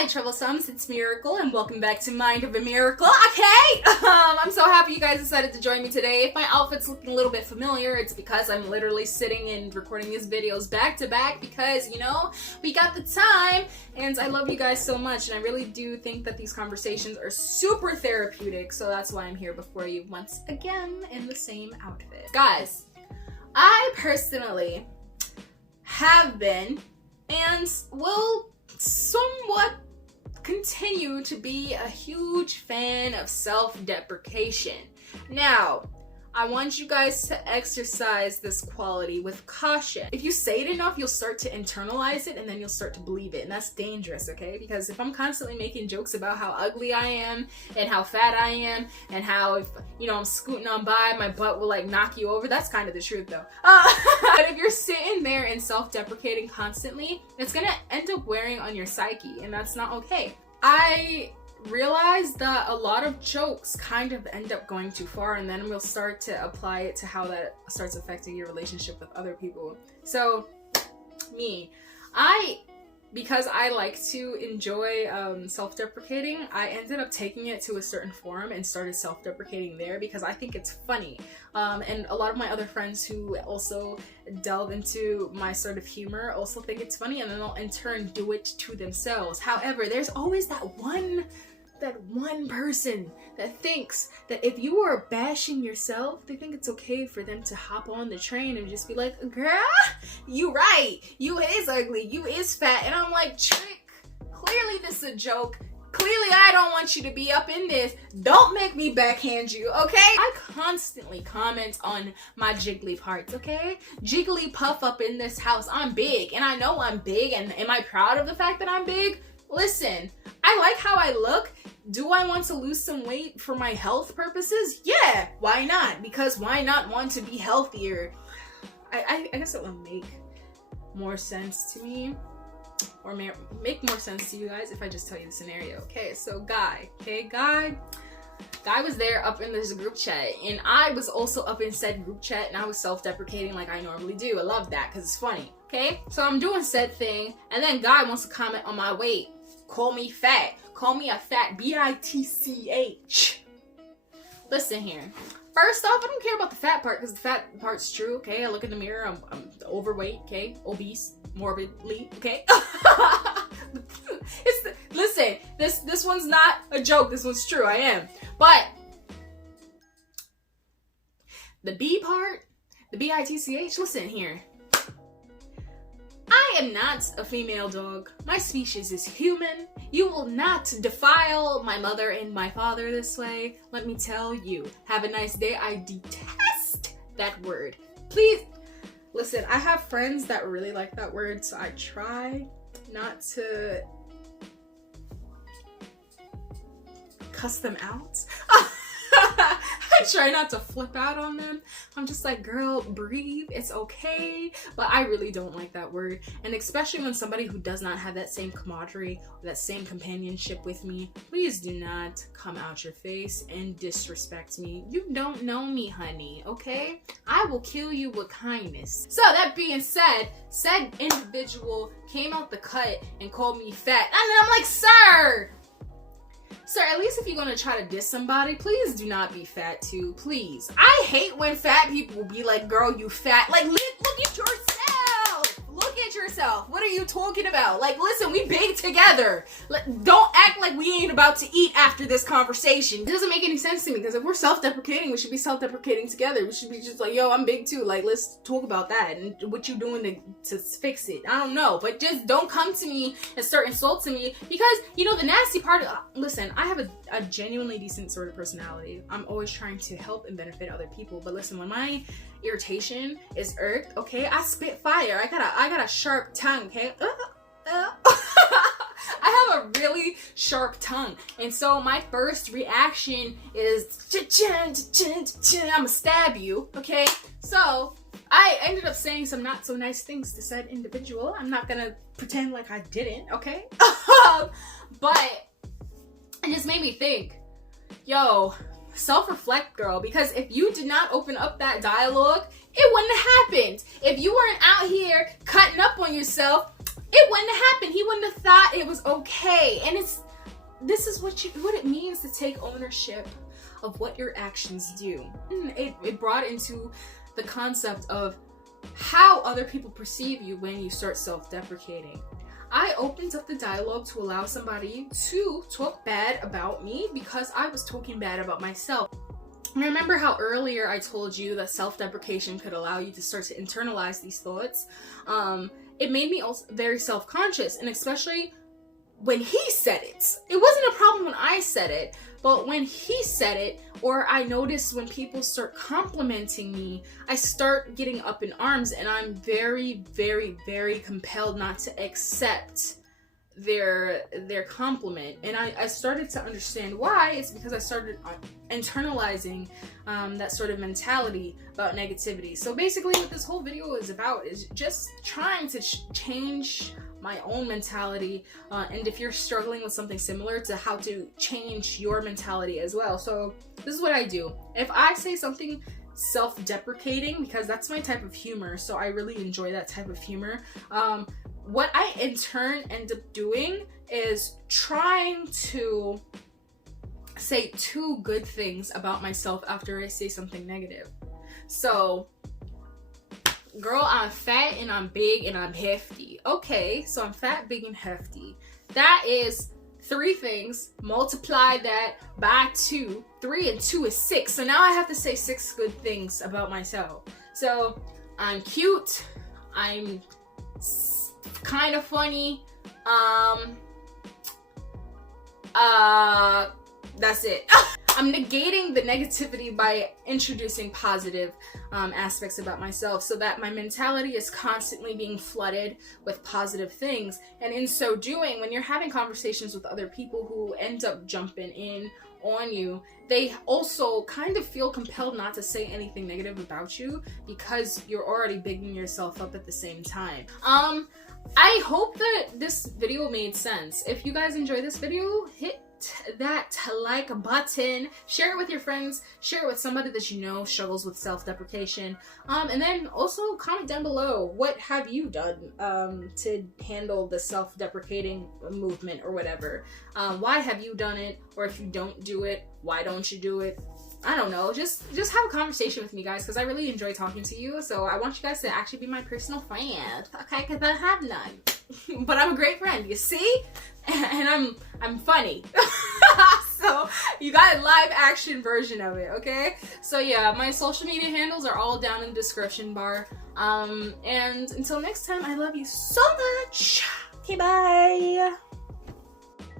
Hi Troublesomes, it's Miracle and welcome back to Mind of a Miracle. Okay, I'm so happy you guys decided to join me today. If my outfit's looking a little bit familiar, it's because I'm literally sitting and recording these videos back to back because, you know, we got the time and I love you guys so much and I really do think that these conversations are super therapeutic, so that's why I'm here before you once again in the same outfit. Guys, I personally have been and will somewhat continue to be a huge fan of self-deprecation. Now, I want you guys to exercise this quality with caution. If you say it enough, you'll start to internalize it and then you'll start to believe it, and that's dangerous, okay? Because if I'm constantly making jokes about how ugly I am and how fat I am and how if, you know, I'm scooting on by, my butt will like knock you over, that's kind of the truth though. But if you're sitting there and self-deprecating constantly, it's gonna end up wearing on your psyche, and that's not okay. I realize that a lot of jokes kind of end up going too far, and then we'll start to apply it to how that starts affecting your relationship with other people. So because I like to enjoy self-deprecating, I ended up taking it to a certain forum and started self-deprecating there because I think it's funny. And a lot of my other friends who also delve into my sort of humor also think it's funny, and then they'll in turn do it to themselves. However, there's always that one person that thinks that if you are bashing yourself, they think it's okay for them to hop on the train and just be like, girl, you right, you is ugly, you is fat. And I'm like, Trick, clearly this is a joke. Clearly I don't want you to be up in this. Don't make me backhand you, okay? I constantly comment on my jiggly parts, okay? Jiggly puff up in this house. I'm big, and I know I'm big, and am I proud of the fact that I'm big? Listen, I like how I look. Do I want to lose some weight for my health purposes? Yeah, why not? Because why not want to be healthier? I guess it will make more sense to me, or make more sense to you guys if I just tell you the scenario. Okay, so Guy was there up in this group chat, and I was also up in said group chat, and I was self-deprecating like I normally do. I love that because it's funny. Okay, so I'm doing said thing, and then Guy wants to comment on my weight. Call me fat. Call me a fat bitch. Listen here. First off, I don't care about the fat part because the fat part's true, okay? I look in the mirror, I'm overweight, okay? Obese, morbidly, okay? Listen, this one's not a joke. This one's true. I am. But the B part, the bitch, listen here. I am not a female dog. My species is human. You will not defile my mother and my father this way. Let me tell you. Have a nice day. I detest that word. Please, listen, I have friends that really like that word, so I try not to cuss them out. I try not to flip out on them. I'm just like, girl, breathe, it's okay. But I really don't like that word. And especially when somebody who does not have that same camaraderie, or that same companionship with me, please do not come out your face and disrespect me. You don't know me, honey, okay? I will kill you with kindness. So that being said, said individual came out the cut and called me fat. And I'm like, sir, at least if you're gonna try to diss somebody, please do not be fat too, please. I hate when fat people will be like, girl, you fat. Like, look at yourself. Look at yourself. What are you talking about? Like, listen, we big together. Don't act like we ain't about to eat after this conversation. It doesn't make any sense to me, because if we're self-deprecating, we should be self-deprecating together. We should be just like, yo, I'm big too. Like, let's talk about that and what you doing to fix it. I don't know, but just don't come to me and start insulting me, because, you know, the nasty part, listen, I have a genuinely decent sort of personality. I'm always trying to help and benefit other people, but listen, when my irritation is irked, okay, I spit fire. I got a sharp tongue, okay? I have a really sharp tongue, and so my first reaction is I'ma stab you, okay? So I ended up saying some not so nice things to said individual. I'm not gonna pretend like I didn't, okay? But it just made me think, yo, self-reflect, girl, because if you did not open up that dialogue, it wouldn't have happened. If you weren't out here cutting up on yourself, it wouldn't have happened. He wouldn't have thought it was okay. And this is what it means to take ownership of what your actions do. It brought into the concept of how other people perceive you when you start self-deprecating. I opened up the dialogue to allow somebody to talk bad about me because I was talking bad about myself. Remember how earlier I told you that self-deprecation could allow you to start to internalize these thoughts? It made me also very self-conscious, and especially when he said it. It wasn't a problem when I said it, but when he said it, or I noticed when people start complimenting me, I start getting up in arms, and I'm very, very, very compelled not to accept their compliment. And I started to understand why. It's because I started internalizing that sort of mentality about negativity. So basically what this whole video is about is just trying to change my own mentality, and if you're struggling with something similar, to how to change your mentality as well. So this is what I do. If I say something self-deprecating, because that's my type of humor, so I really enjoy that type of humor, what I in turn end up doing is trying to say 2 good things about myself after I say something negative. So, girl, I'm fat and I'm big and I'm hefty. Okay, so I'm fat, big, and hefty. That is 3 things. Multiply that by 2. 3 and 2 is 6. So now I have to say 6 good things about myself. So I'm cute. I'm kind of funny. That's it. I'm negating the negativity by introducing positive aspects about myself, so that my mentality is constantly being flooded with positive things. And in so doing, when you're having conversations with other people who end up jumping in on you, they also kind of feel compelled not to say anything negative about you because you're already bigging yourself up at the same time. I hope that this video made sense. If you guys enjoyed this video, hit that like button, share it with your friends, share it with somebody that you know struggles with self-deprecation, and then also comment down below, what have you done to handle the self-deprecating movement or whatever. Why have you done it? Or if you don't do it, why don't you do it? I don't know, just have a conversation with me, guys, because I really enjoy talking to you. So I want you guys to actually be my personal friend, okay? Because I have none. But I'm a great friend, you see? And I'm funny. So you got a live action version of it, okay? So yeah, my social media handles are all down in the description bar. And until next time, I love you so much. Okay, bye.